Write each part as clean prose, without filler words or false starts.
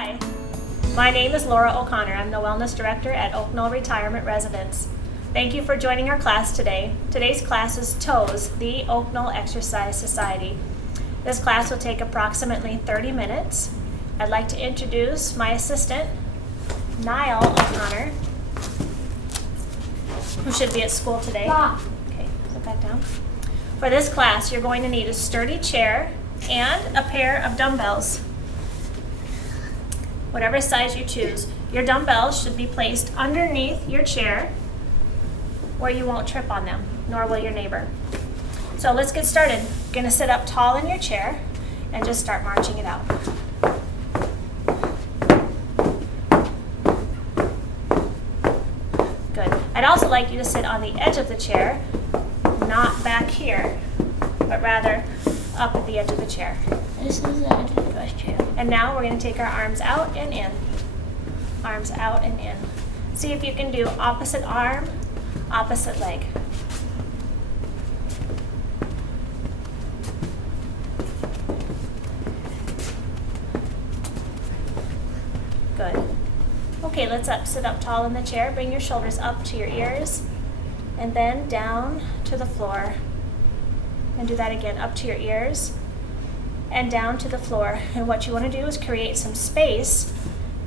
Hi, my name is Laura O'Connor. I'm the Wellness Director at Oak Knoll Retirement Residence. Thank you for joining our class today. Today's class is TOES, the Oak Knoll Exercise Society. This class will take approximately 30 minutes. I'd like to introduce my assistant, Niall O'Connor, who should be at school today. Okay, sit back down. For this class, you're going to need a sturdy chair and a pair of dumbbells. Whatever size you choose. Your dumbbells should be placed underneath your chair where you won't trip on them, nor will your neighbor. So let's get started. You're going to sit up tall in your chair and just start marching it out. Good. I'd also like you to sit on the edge of the chair, not back here, but rather up at the edge of the chair. This is the edge of the chair. And now we're going to take our arms out and in. Arms out and in. See if you can do opposite arm, opposite leg. Good. Okay, let's sit up tall in the chair. Bring your shoulders up to your ears and then down to the floor. And do that again, up to your ears and down to the floor. And what you want to do is create some space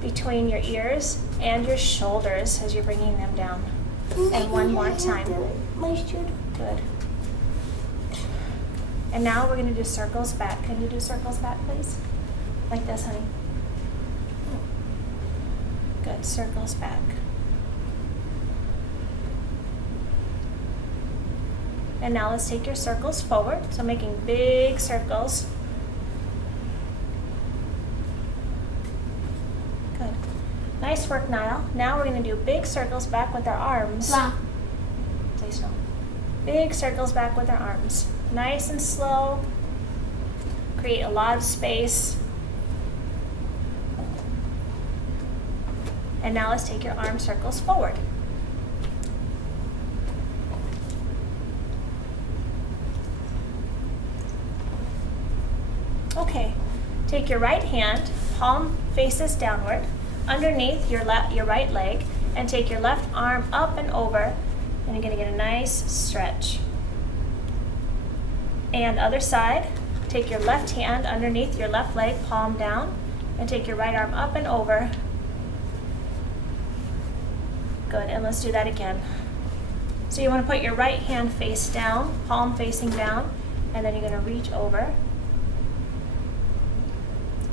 between your ears and your shoulders as you're bringing them down. And one more time. Good. And now we're going to do circles back. Can you do circles back, please? Like this, honey. Good. Circles back. And now let's take your circles forward. So making big circles. Good. Nice work, Niall. Now we're going to do big circles back with our arms. Please no. Big circles back with our arms. Nice and slow. Create a lot of space. And now let's take your arm circles forward. Okay, take your right hand, palm faces downward, underneath your right leg, and take your left arm up and over, and you're going to get a nice stretch. And other side, take your left hand underneath your left leg, palm down, and take your right arm up and over. Good, and let's do that again. So you want to put your right hand face down, palm facing down, and then you're going to reach over.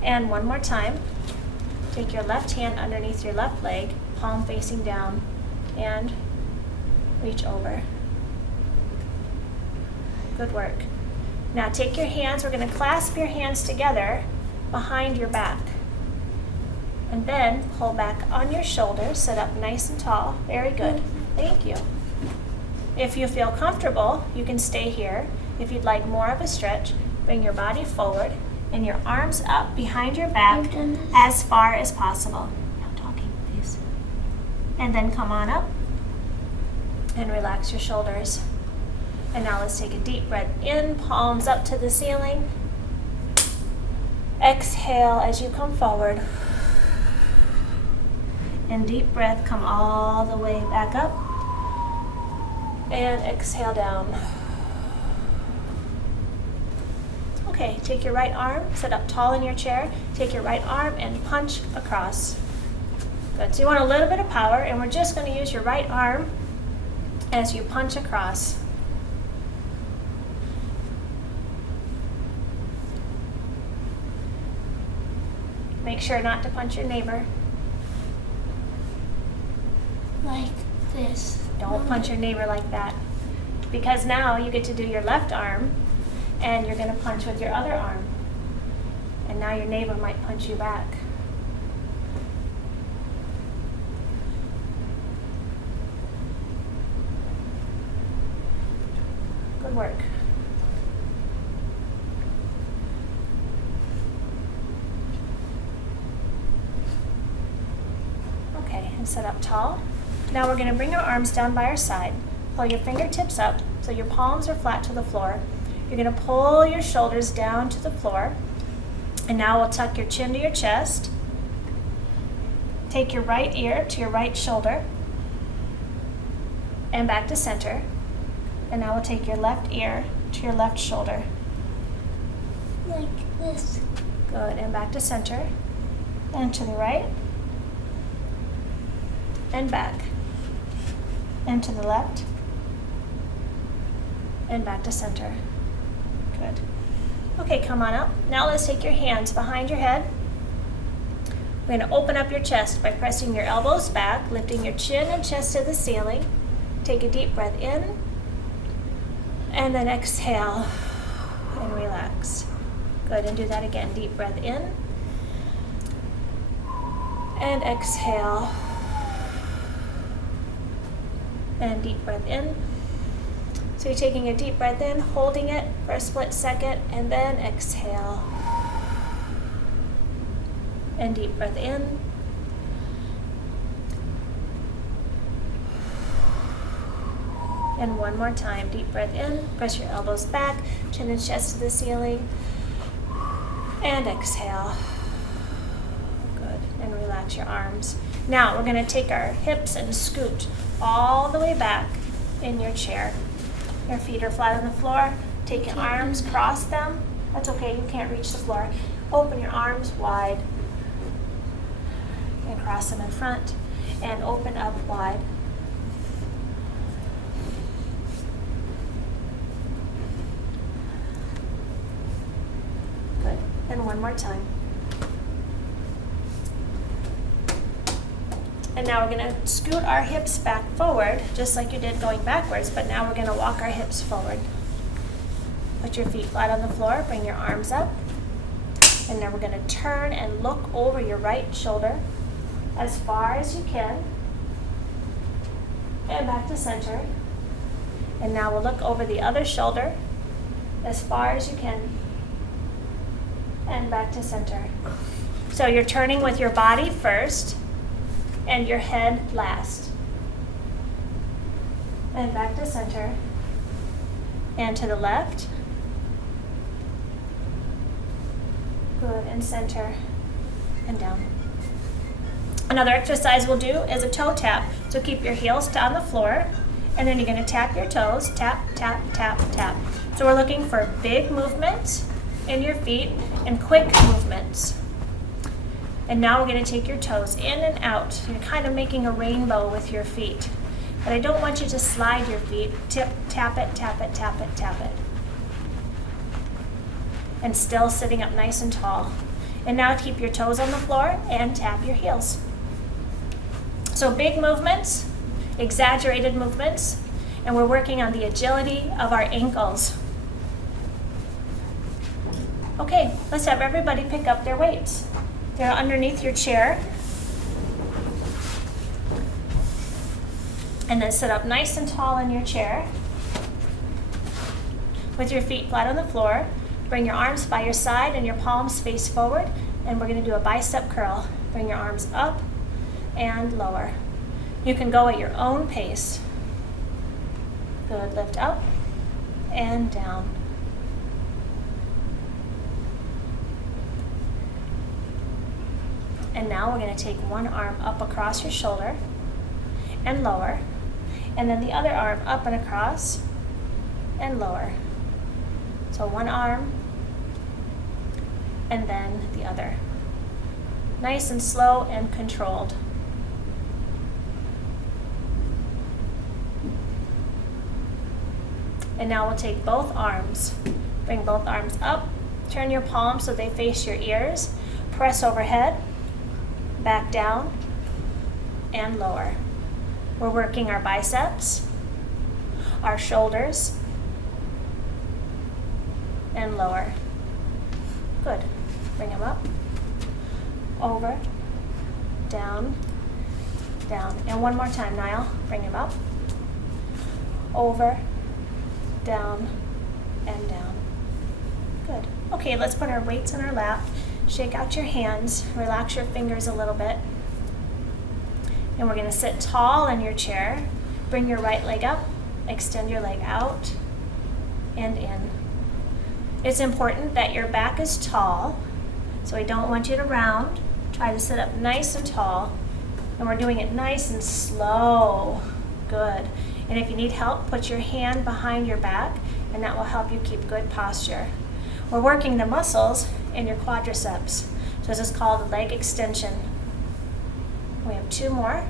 And one more time, take your left hand underneath your left leg, palm facing down, and reach over. Good work. Now take your hands, we're going to clasp your hands together behind your back. And then pull back on your shoulders, sit up nice and tall. Very good. Thank you. If you feel comfortable, you can stay here. If you'd like more of a stretch, bring your body forward and your arms up behind your back as far as possible. No talking, please. And then come on up and relax your shoulders. And now let's take a deep breath in, palms up to the ceiling. Exhale as you come forward. And deep breath, come all the way back up. And exhale down. Okay, take your right arm, sit up tall in your chair, take your right arm and punch across. Good, so you want a little bit of power, and we're just going to use your right arm as you punch across. Make sure not to punch your neighbor. Like this. Don't punch your neighbor like that. Because now you get to do your left arm, and you're going to punch with your other arm. And now your neighbor might punch you back. Good work. Okay, and sit up tall. Now we're going to bring our arms down by our side. Pull your fingertips up so your palms are flat to the floor. You're going to pull your shoulders down to the floor. And now we'll tuck your chin to your chest. Take your right ear to your right shoulder and back to center. And now we'll take your left ear to your left shoulder. Like this. Good, and back to center. And to the right. And back. And to the left. And back to center. Good. Okay, come on up. Now let's take your hands behind your head. We're going to open up your chest by pressing your elbows back, lifting your chin and chest to the ceiling. Take a deep breath in, and then exhale and relax. Good, and do that again. Deep breath in, and exhale, and deep breath in. So you're taking a deep breath in, holding it for a split second, and then exhale. And deep breath in. And one more time, deep breath in, press your elbows back, chin and chest to the ceiling, and exhale. Good, and relax your arms. Now we're gonna take our hips and scoot all the way back in your chair. Your feet are flat on the floor. Take your arms, cross them. That's okay, you can't reach the floor. Open your arms wide and cross them in front and open up wide. Good, and one more time. And now we're gonna scoot our hips back forward, just like you did going backwards, but now we're gonna walk our hips forward. Put your feet flat on the floor, bring your arms up, and now we're gonna turn and look over your right shoulder as far as you can, and back to center. And now we'll look over the other shoulder as far as you can, and back to center. So you're turning with your body first, and your head last. And back to center, and to the left. Good, and center, and down. Another exercise we'll do is a toe tap. So keep your heels on the floor, and then you're gonna tap your toes, tap, tap, tap, tap. So we're looking for big movements in your feet and quick movements. And now we're gonna take your toes in and out. You're kind of making a rainbow with your feet. But I don't want you to slide your feet. Tap it, tap it, tap it, tap it. And still sitting up nice and tall. And now keep your toes on the floor and tap your heels. So big movements, exaggerated movements, and we're working on the agility of our ankles. Okay, let's have everybody pick up their weights. They're underneath your chair. And then sit up nice and tall in your chair with your feet flat on the floor. Bring your arms by your side and your palms face forward, and we're going to do a bicep curl. Bring your arms up and lower. You can go at your own pace. Good, lift up and down. And now we're going to take one arm up across your shoulder and lower, and then the other arm up and across and lower. So one arm and then the other. Nice and slow and controlled. And now we'll take both arms. Bring both arms up. Turn your palms so they face your ears. Press overhead, back down, and lower. We're working our biceps, our shoulders, and lower. Good. Bring them up, over, down, down. And one more time, Niall. Bring him up, over, down, and down. Good. Okay, let's put our weights on our lap. Shake out your hands, relax your fingers a little bit. And we're gonna sit tall in your chair. Bring your right leg up, extend your leg out and in. It's important that your back is tall, so I don't want you to round. Try to sit up nice and tall And we're doing it nice and slow. Good. And if you need help, put your hand behind your back, and that will help you keep good posture. We're working the muscles in your quadriceps. So this is called a leg extension. We have 2 more.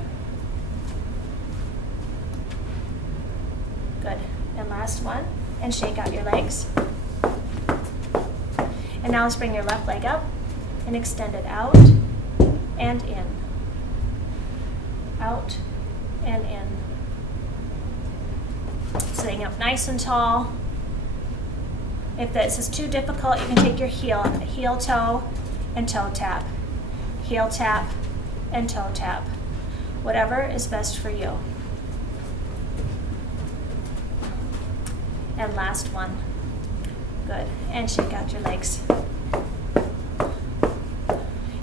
Good. And last one. And shake out your legs. And now let's bring your left leg up and extend it out and in. Out and in. Sitting up nice and tall. If this is too difficult, you can take your heel toe and toe tap. Heel tap and toe tap. Whatever is best for you. And last one. Good. And shake out your legs.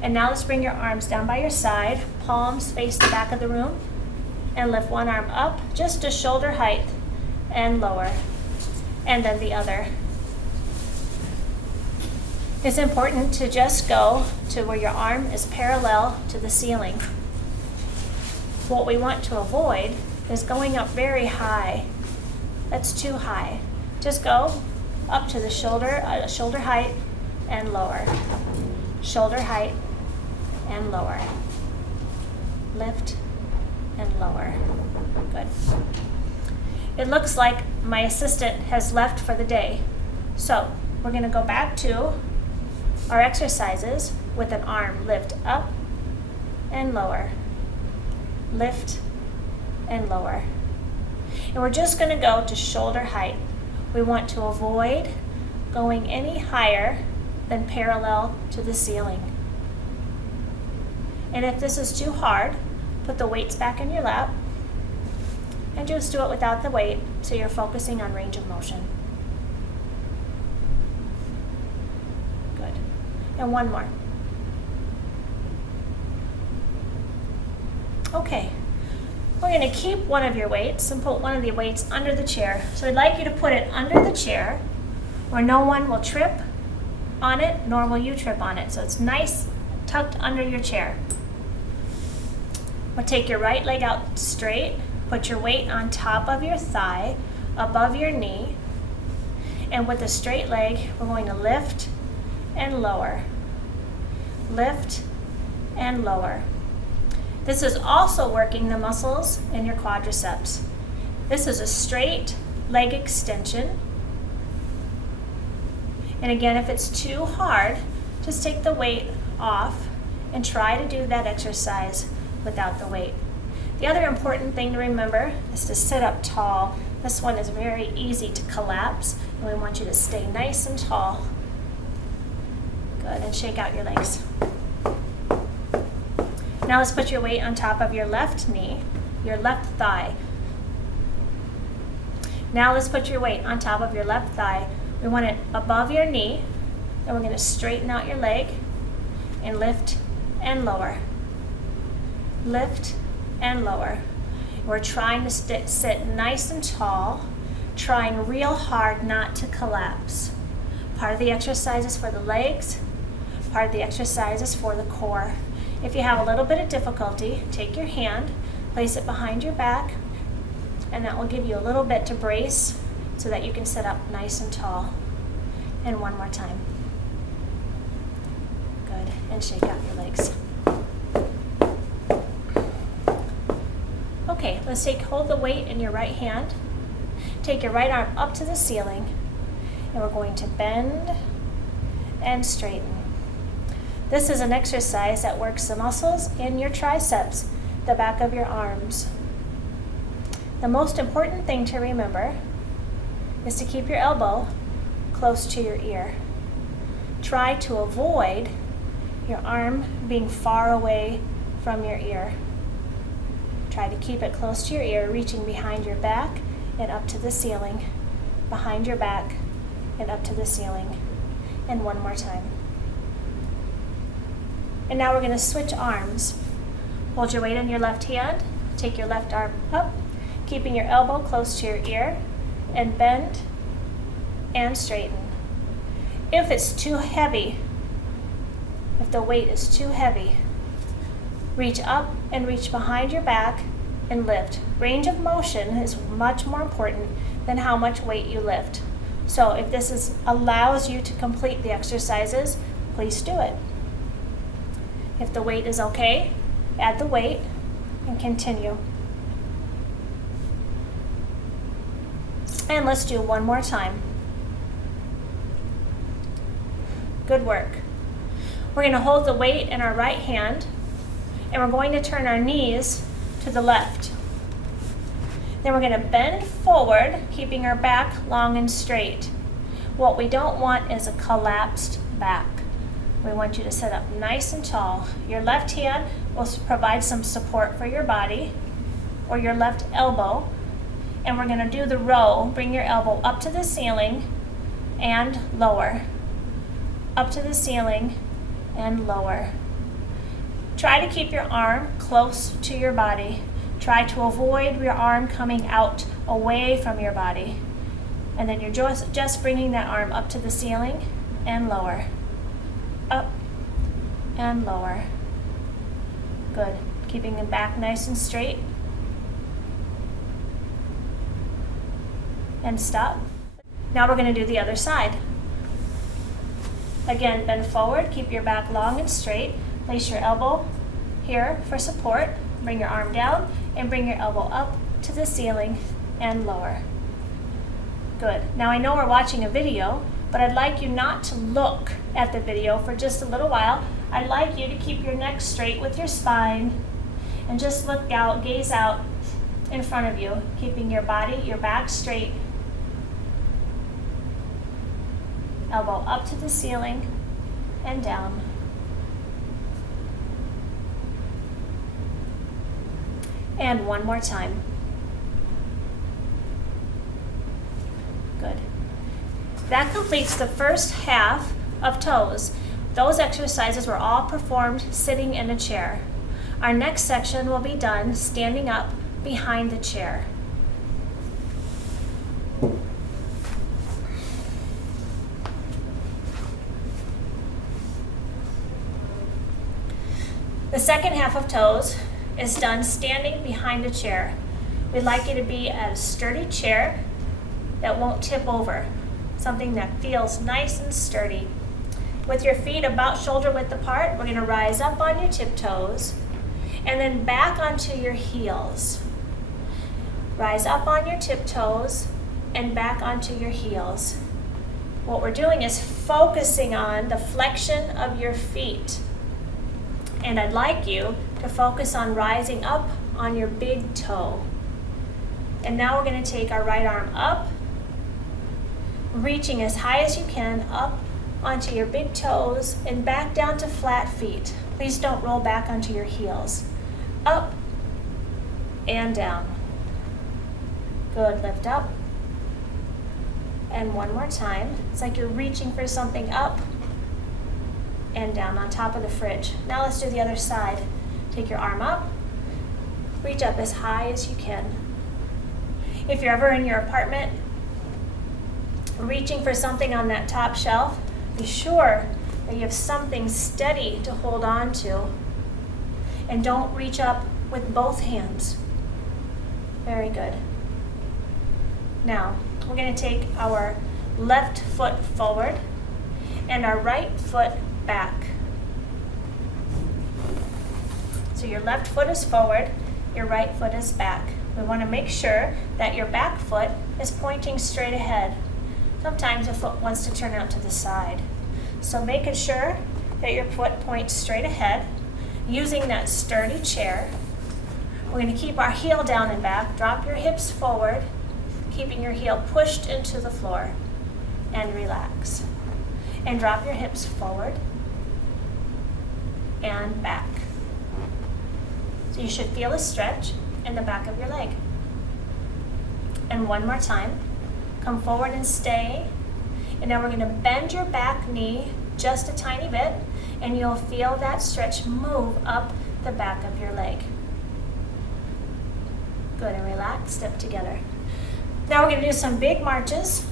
And now let's bring your arms down by your side, palms face the back of the room, and lift one arm up just to shoulder height and lower, and then the other. It's important to just go to where your arm is parallel to the ceiling. What we want to avoid is going up very high. That's too high. Just go up to the shoulder height and lower. Shoulder height and lower. Lift and lower. Good. It looks like my assistant has left for the day. So we're going to go back to our exercises with an arm lift up and lower. Lift and lower. And we're just going to go to shoulder height. We want to avoid going any higher than parallel to the ceiling. And if this is too hard, put the weights back in your lap and just do it without the weight so you're focusing on range of motion. Good. And one more. Okay. We're going to keep one of your weights and put one of the weights under the chair. So I'd like you to put it under the chair where no one will trip on it, nor will you trip on it. So it's nice tucked under your chair. We'll take your right leg out straight, put your weight on top of your thigh, above your knee, and with the straight leg, we're going to lift and lower. Lift and lower. This is also working the muscles in your quadriceps. This is a straight leg extension. And again, if it's too hard, just take the weight off and try to do that exercise without the weight. The other important thing to remember is to sit up tall. This one is very easy to collapse, and we want you to stay nice and tall. Good, and shake out your legs. Now let's put your weight on top of your left knee, your left thigh. Now let's put your weight on top of your left thigh. We want it above your knee, and we're going to straighten out your leg and lift and lower. Lift and lower. We're trying to sit nice and tall, trying real hard not to collapse. Part of the exercise is for the legs, part of the exercise is for the core. If you have a little bit of difficulty, take your hand, place it behind your back, and that will give you a little bit to brace so that you can sit up nice and tall. And one more time. Good, and shake out your legs. Okay, let's hold the weight in your right hand. Take your right arm up to the ceiling, and we're going to bend and straighten. This is an exercise that works the muscles in your triceps, the back of your arms. The most important thing to remember is to keep your elbow close to your ear. Try to avoid your arm being far away from your ear. Try to keep it close to your ear, reaching behind your back and up to the ceiling, behind your back and up to the ceiling. And one more time. And now we're going to switch arms. Hold your weight in your left hand, take your left arm up, keeping your elbow close to your ear, and bend and straighten. If it's too heavy, if the weight is too heavy, Reach up and reach behind your back and lift. Range of motion is much more important than how much weight you lift. So if this allows you to complete the exercises, please do it. If the weight is okay, add the weight and continue. And let's do one more time. Good work. We're going to hold the weight in our right hand, and we're going to turn our knees to the left. Then we're going to bend forward, keeping our back long and straight. What we don't want is a collapsed back. We want you to sit up nice and tall. Your left hand will provide some support for your body, or your left elbow. And we're going to do the row. Bring your elbow up to the ceiling and lower. Up to the ceiling and lower. Try to keep your arm close to your body. Try to avoid your arm coming out away from your body. And then you're just bringing that arm up to the ceiling and lower. Up and lower. Good. Keeping the back nice and straight. And stop. Now we're going to do the other side. Again, bend forward, keep your back long and straight. Place your elbow here for support. Bring your arm down and bring your elbow up to the ceiling and lower. Good. Now I know we're watching a video, but I'd like you not to look at the video for just a little while. I'd like you to keep your neck straight with your spine and just look out, gaze out in front of you, keeping your body, your back straight. Elbow up to the ceiling and down. And one more time. Good. That completes the first half of TOES. Those exercises were all performed sitting in a chair. Our next section will be done standing up behind the chair. The second half of TOES is done standing behind a chair. We'd like you to be at a sturdy chair that won't tip over, something that feels nice and sturdy. With your feet about shoulder width apart, we're going to rise up on your tiptoes and then back onto your heels. Rise up on your tiptoes and back onto your heels. What we're doing is focusing on the flexion of your feet. And I'd like you to focus on rising up on your big toe. And now we're going to take our right arm up, reaching as high as you can up onto your big toes and back down to flat feet. Please don't roll back onto your heels. Up and down. Good, lift up. And one more time. It's like you're reaching for something up and down on top of the fridge. Now let's do the other side. Take your arm up, reach up as high as you can. If you're ever in your apartment reaching for something on that top shelf, be sure that you have something steady to hold on to. And don't reach up with both hands. Very good. Now, we're going to take our left foot forward and our right foot back. So your left foot is forward, your right foot is back. We want to make sure that your back foot is pointing straight ahead. Sometimes a foot wants to turn out to the side. So making sure that your foot points straight ahead, using that sturdy chair. We're going to keep our heel down and back. Drop your hips forward, keeping your heel pushed into the floor, and relax. And drop your hips forward and back. So you should feel a stretch in the back of your leg. And one more time. Come forward and stay. And now we're going to bend your back knee just a tiny bit, and you'll feel that stretch move up the back of your leg. Good, and relax, step together. Now we're going to do some big marches,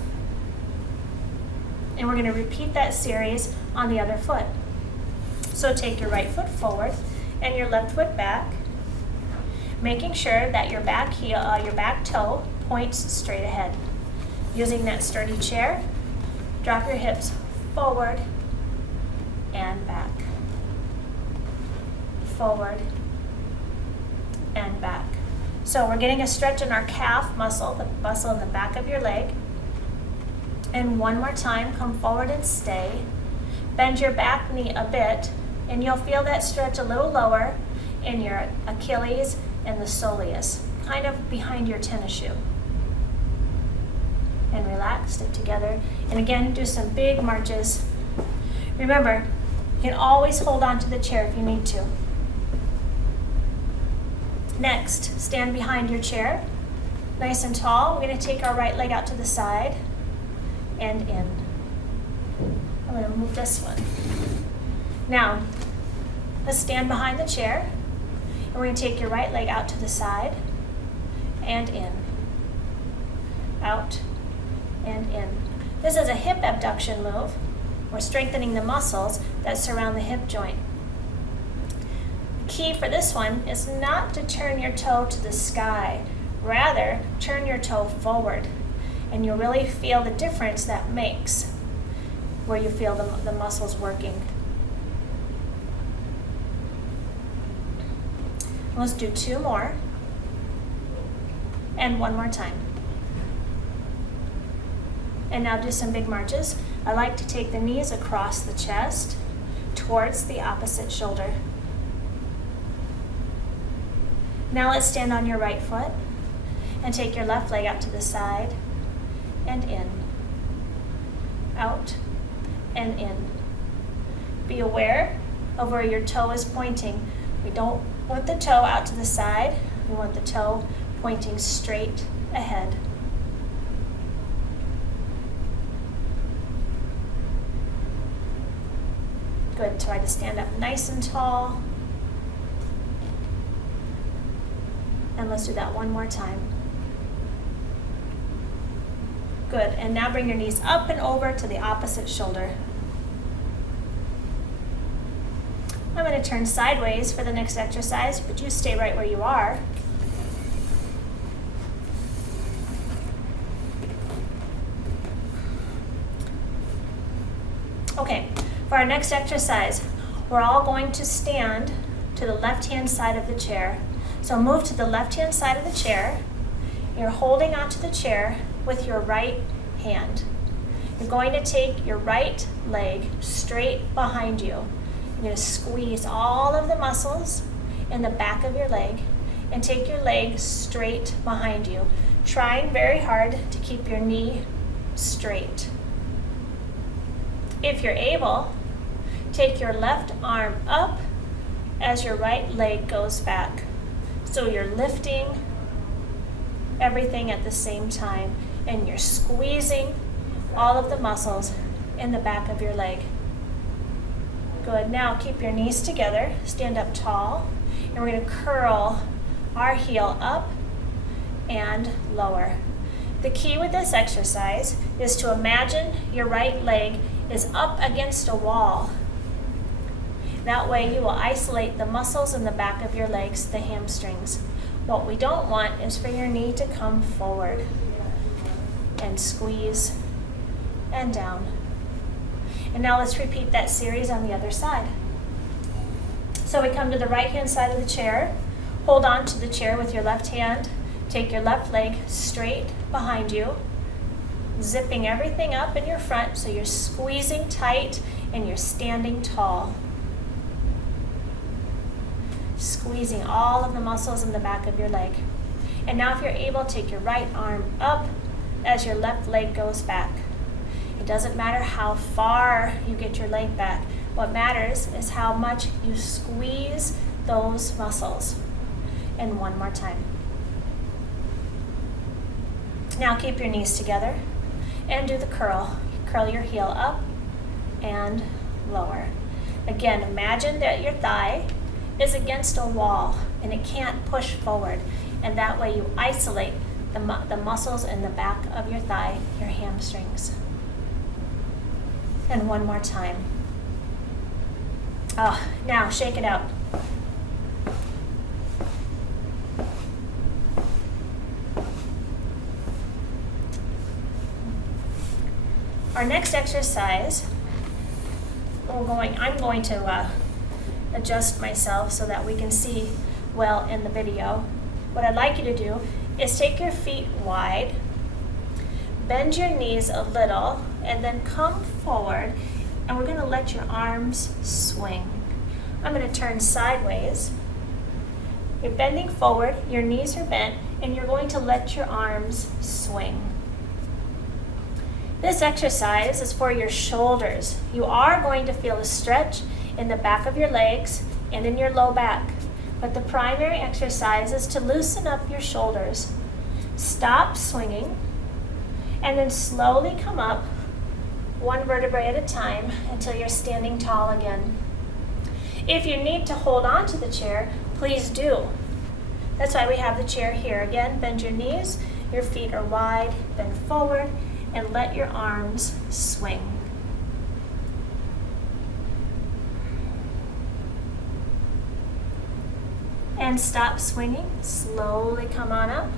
and we're going to repeat that series on the other foot. So take your right foot forward and your left foot back, making sure that your back heel, your back toe points straight ahead. Using that sturdy chair, drop your hips forward and back. Forward and back. So we're getting a stretch in our calf muscle, the muscle in the back of your leg. And one more time, come forward and stay. Bend your back knee a bit, and you'll feel that stretch a little lower in your Achilles and the soleus, kind of behind your tennis shoe. And relax, stick together. And again, do some big marches. Remember, you can always hold on to the chair if you need to. Next, stand behind your chair, nice and tall. We're going to take our right leg out to the side and in. I'm going to move this one. Now, let's stand behind the chair, and we're going to take your right leg out to the side and in. Out and in. This is a hip abduction move. We're strengthening the muscles that surround the hip joint. The key for this one is not to turn your toe to the sky. Rather, turn your toe forward, and you'll really feel the difference that makes where you feel the muscles working. Let's do 2 more, and 1 more time. And now do some big marches. I like to take the knees across the chest towards the opposite shoulder. Now let's stand on your right foot and take your left leg out to the side and in. Out and in. Be aware of where your toe is pointing. We don't want the toe out to the side. We want the toe pointing straight ahead. Good. Try to stand up nice and tall. And let's do that 1 more time. Good. And now bring your knees up and over to the opposite shoulder. I'm going to turn sideways for the next exercise, but you stay right where you are. Okay, for our next exercise, we're all going to stand to the left-hand side of the chair. So move to the left-hand side of the chair. You're holding onto the chair with your right hand. You're going to take your right leg straight behind you. You're going to squeeze all of the muscles in the back of your leg and take your leg straight behind you, trying very hard to keep your knee straight. If you're able, take your left arm up as your right leg goes back. So you're lifting everything at the same time, and you're squeezing all of the muscles in the back of your leg. Good. Now keep your knees together, stand up tall, and we're going to curl our heel up and lower. The key with this exercise is to imagine your right leg is up against a wall. That way you will isolate the muscles in the back of your legs, the hamstrings. What we don't want is for your knee to come forward and squeeze and down. And now let's repeat that series on the other side. So we come to the right-hand side of the chair, hold on to the chair with your left hand, take your left leg straight behind you, zipping everything up in your front so you're squeezing tight and you're standing tall. Squeezing all of the muscles in the back of your leg. And now if you're able, take your right arm up as your left leg goes back. It doesn't matter how far you get your leg back. What matters is how much you squeeze those muscles. And 1 more time. Now keep your knees together and do the curl. Curl your heel up and lower. Again, imagine that your thigh is against a wall and it can't push forward, and that way you isolate the muscles in the back of your thigh, your hamstrings. And 1 more time. Now shake it out. Our next exercise, I'm going to adjust myself so that we can see well in the video. What I'd like you to do is take your feet wide, bend your knees a little, and then come forward, and we're going to let your arms swing. I'm going to turn sideways. You're bending forward, your knees are bent, and you're going to let your arms swing. This exercise is for your shoulders. You are going to feel a stretch in the back of your legs and in your low back, but the primary exercise is to loosen up your shoulders. Stop swinging, and then slowly come up one vertebrae at a time until you're standing tall again. If you need to hold on to the chair, please do. That's why we have the chair here. Again, bend your knees, your feet are wide, bend forward, and let your arms swing. And stop swinging. Slowly come on up.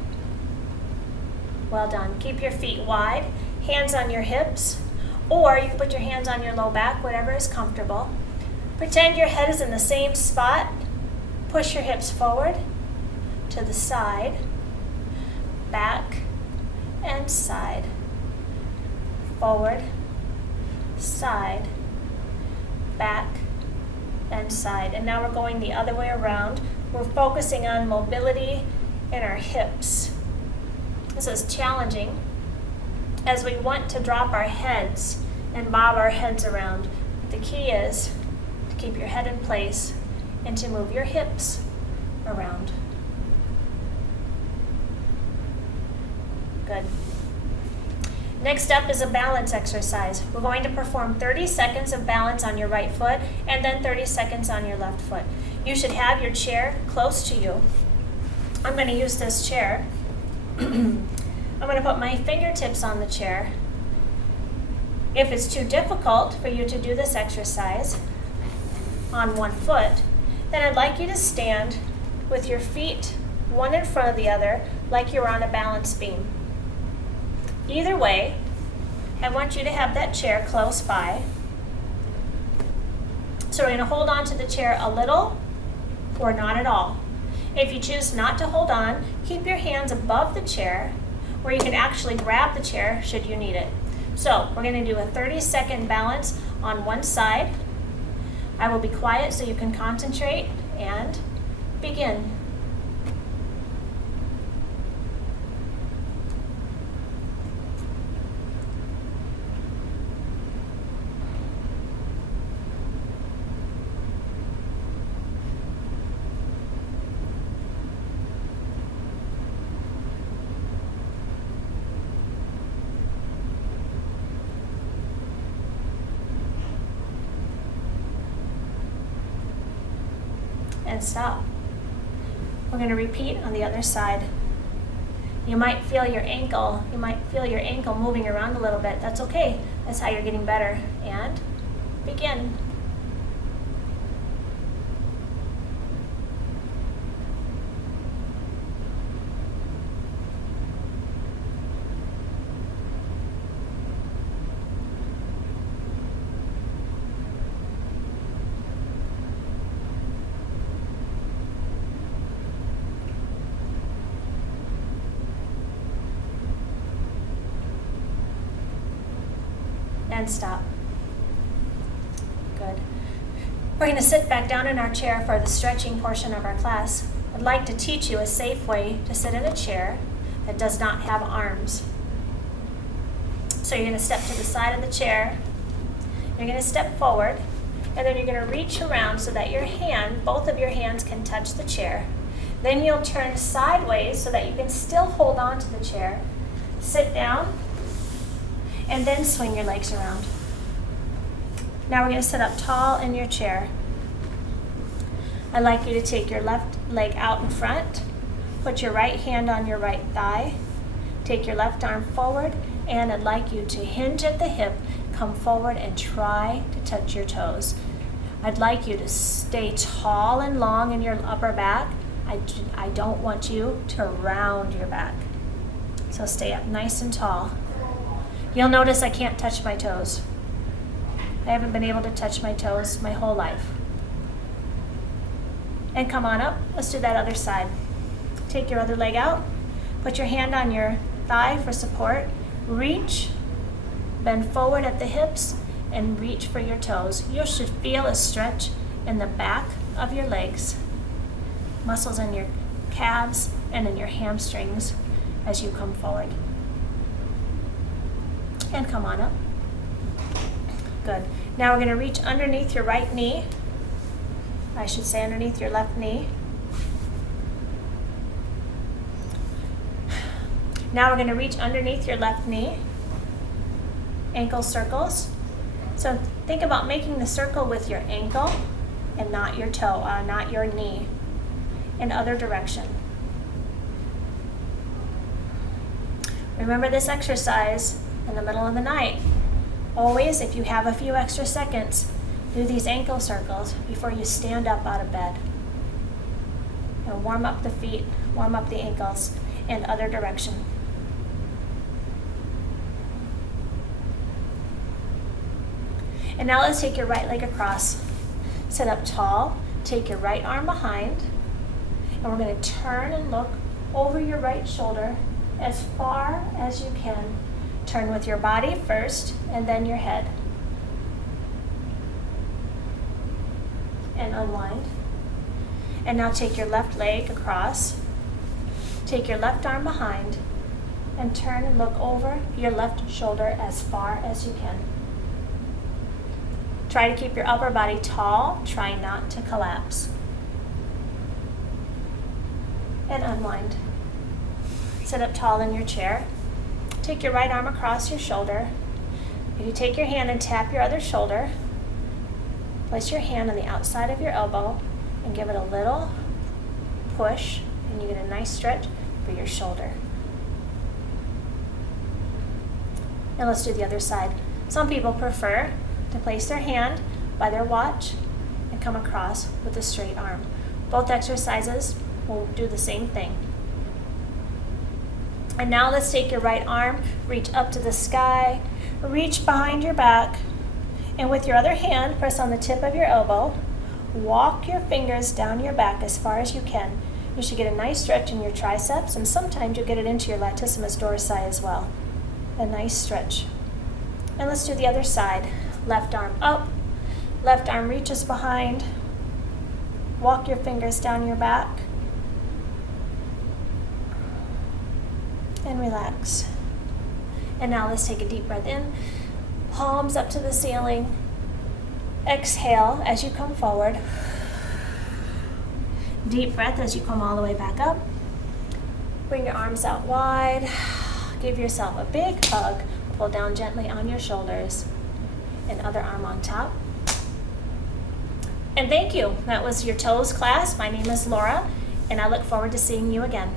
Well done. Keep your feet wide, hands on your hips, or you can put your hands on your low back, whatever is comfortable. Pretend your head is in the same spot. Push your hips forward, to the side, back, and side. Forward, side, back, and side. And now we're going the other way around. We're focusing on mobility in our hips. This is challenging as we want to drop our heads and bob our heads around. The key is to keep your head in place and to move your hips around. Good. Next up is a balance exercise. We're going to perform 30 seconds of balance on your right foot and then 30 seconds on your left foot. You should have your chair close to you. I'm going to use this chair. I'm going to put my fingertips on the chair. If it's too difficult for you to do this exercise on one foot, then I'd like you to stand with your feet one in front of the other like you're on a balance beam. Either way, I want you to have that chair close by. So we're going to hold on to the chair a little or not at all. If you choose not to hold on, keep your hands above the chair where you can actually grab the chair should you need it. So we're going to do a 30-second balance on one side. I will be quiet so you can concentrate and begin. And stop. We're going to repeat on the other side. You might feel your ankle moving around a little bit. That's okay. That's how you're getting better. And begin. And stop. Good. We're going to sit back down in our chair for the stretching portion of our class. I'd like to teach you a safe way to sit in a chair that does not have arms. So you're going to step to the side of the chair. You're going to step forward, and then you're going to reach around so that both of your hands can touch the chair. Then you'll turn sideways so that you can still hold on to the chair. Sit down, and then swing your legs around. Now we're going to sit up tall in your chair. I'd like you to take your left leg out in front, put your right hand on your right thigh, take your left arm forward, and I'd like you to hinge at the hip, come forward and try to touch your toes. I'd like you to stay tall and long in your upper back. I don't want you to round your back. So stay up nice and tall. You'll notice I can't touch my toes. I haven't been able to touch my toes my whole life. And come on up. Let's do that other side. Take your other leg out. Put your hand on your thigh for support. Reach. Bend forward at the hips and reach for your toes. You should feel a stretch in the back of your legs, muscles in your calves and in your hamstrings as you come forward. And come on up. Good. Now we're going to reach underneath your right knee. I should say underneath your left knee. Now we're going to reach underneath your left knee. Ankle circles. So think about making the circle with your ankle and not your toe, not your knee. In other direction. Remember this exercise in the middle of the night. Always, if you have a few extra seconds, do these ankle circles before you stand up out of bed. And warm up the feet, warm up the ankles in other direction. And now let's take your right leg across. Sit up tall, take your right arm behind, and we're going to turn and look over your right shoulder as far as you can. Turn with your body first and then your head. And unwind. And now take your left leg across. Take your left arm behind and turn and look over your left shoulder as far as you can. Try to keep your upper body tall. Try not to collapse. And unwind. Sit up tall in your chair. Take your right arm across your shoulder. If you take your hand and tap your other shoulder, place your hand on the outside of your elbow and give it a little push, and you get a nice stretch for your shoulder. And let's do the other side. Some people prefer to place their hand by their watch and come across with a straight arm. Both exercises will do the same thing. And now let's take your right arm, reach up to the sky, reach behind your back, and with your other hand, press on the tip of your elbow, walk your fingers down your back as far as you can. You should get a nice stretch in your triceps, and sometimes you'll get it into your latissimus dorsi as well. A nice stretch. And let's do the other side. Left arm up, left arm reaches behind, walk your fingers down your back, and relax. And now let's take a deep breath in, palms up to the ceiling. Exhale as you come forward. Deep breath as you come all the way back up. Bring your arms out wide. Give yourself a big hug. Pull down gently on your shoulders. And other arm on top. And thank you. That was your TOES class. My name is Laura, and I look forward to seeing you again.